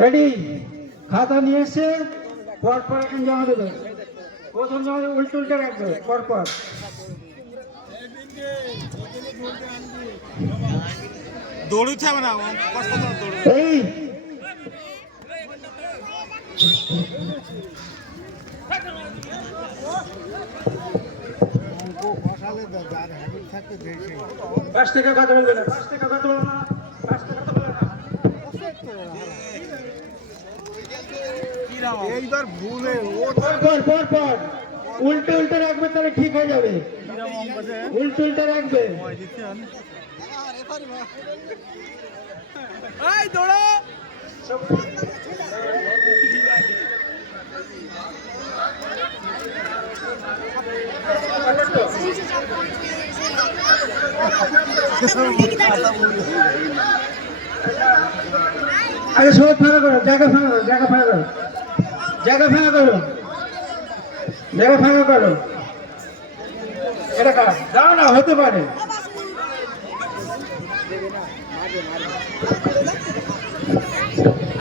Ready? খাতা নিয়ে এসছে, পরপর এখন জমা দেবে। প্রথম জমা দেবে, উল্টো উল্টে রাখবে পরপর। দৌড়ুচ্ছে না এই পাঁচ টাকা কথা বলবে না, 5 টাকা কথা বলবে না, 5 টাকা কথা বলবে না। এইবার ভুলে পরপর পরপর উল্টে উল্টে রাখবে, তাহলে ঠিক হয়ে যাবে। উল্টে উল্টে রাখবে। দৌড়ো আগে সব ফাঁকা করো, জায়গা ফাঁকা করো, জায়গা ফাঁকা করো, জায়গা ফাঁকা করো, জায়গা ফাঁকা করো। এটা কাজ দাও না, হতে পারে।